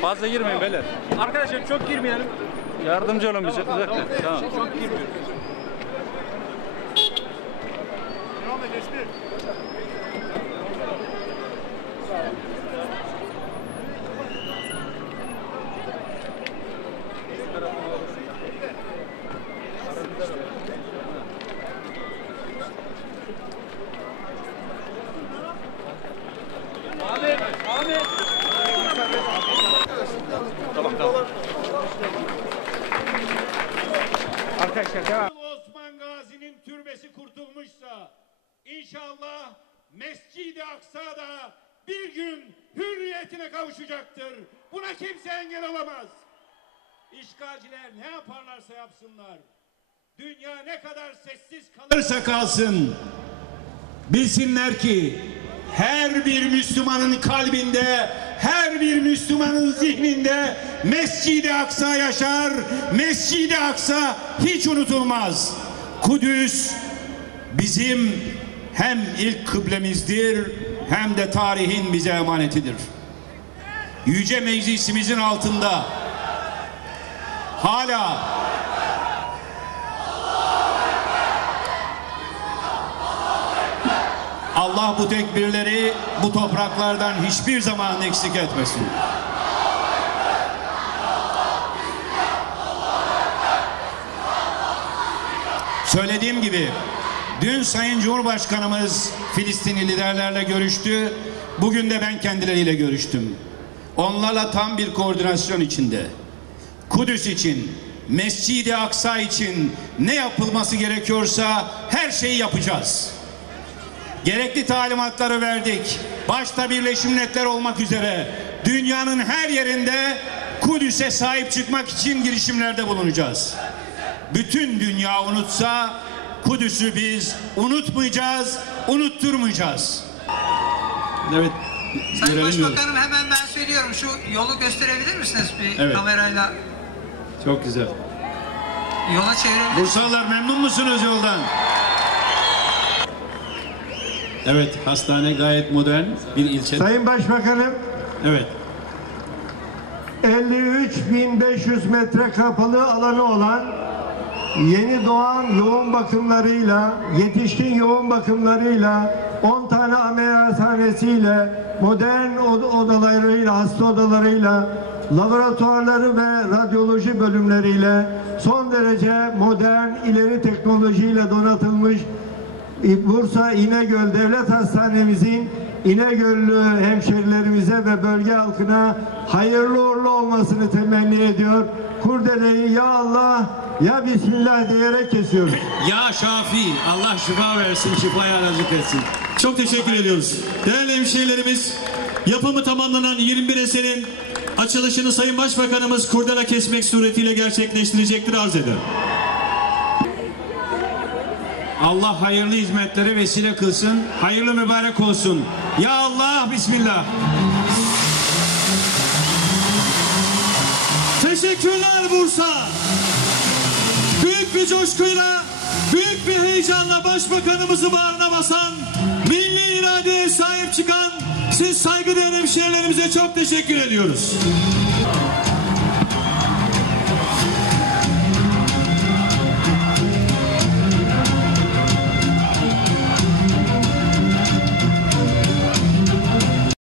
Tamam, fazla girmeyin beyler. Arkadaşlar çok girmeyelim. Yardımcı olun bize. Tamam. Çok girmeyelim. Devam et Esmi. Ahmet. Tamam. Arkadaşlar devam. Osman Gazi'nin türbesi kurtulmuşsa inşallah Mescid-i Aksa da bir gün hürriyetine kavuşacaktır. Buna kimse engel olamaz. İşgalciler ne yaparlarsa yapsınlar, dünya ne kadar sessiz kalırsa kalsın, bilsinler ki her bir Müslümanın kalbinde, her bir Müslümanın zihninde Mescid-i Aksa yaşar. Mescid-i Aksa hiç unutulmaz. Kudüs bizim hem ilk kıblemizdir hem de tarihin bize emanetidir. Yüce Meclisimizin altında hala Allah bu tekbirleri bu topraklardan hiçbir zaman eksik etmesin. Söylediğim gibi dün Sayın Cumhurbaşkanımız Filistinli liderlerle görüştü. Bugün de ben kendileriyle görüştüm. Onlarla tam bir koordinasyon içinde. Kudüs için, Mescid-i Aksa için ne yapılması gerekiyorsa her şeyi yapacağız. Gerekli talimatları verdik. Başta Birleşmiş Milletler olmak üzere dünyanın her yerinde Kudüs'e sahip çıkmak için girişimlerde bulunacağız. Bütün dünya unutsa Kudüs'ü biz unutmayacağız, unutturmayacağız. Evet. Sayın Başbakanım, hemen ben söylüyorum. Şu yolu gösterebilir misiniz bir kamerayla? Çok güzel. Yola çevirebilir. Bursalılar memnun musunuz yoldan? Evet, hastane gayet modern bir ilçe. Sayın Başbakanım, Evet. 53.500 metre kapalı alanı olan yeni doğan yoğun bakımlarıyla, yetişkin yoğun bakımlarıyla, 10 tane ameliyathanesiyle, modern odalarıyla, hasta odalarıyla, laboratuvarları ve radyoloji bölümleriyle, son derece modern, ileri teknolojiyle donatılmış Bursa İnegöl Devlet Hastanemizin İnegöllü hemşerilerimize ve bölge halkına hayırlı uğurlu olmasını temenni ediyor. Kurdeleyi ya Allah ya Bismillah diyerek kesiyoruz. Ya Şafi, Allah şifa versin, şifayı aracık etsin. Çok teşekkür ediyoruz. Değerli hemşehrilerimiz, yapımı tamamlanan 21 eserin açılışını Sayın Başbakanımız kurdela kesmek suretiyle gerçekleştirecektir, arz eder. Allah hayırlı hizmetlere vesile kılsın, hayırlı mübarek olsun. Ya Allah, Bismillah. Teşekkürler Bursa. Büyük bir coşkuyla, büyük bir heyecanla Başbakanımızı bağrına basan, milli iradeye sahip çıkan siz saygıdeğer hemşehrilerimize çok teşekkür ediyoruz.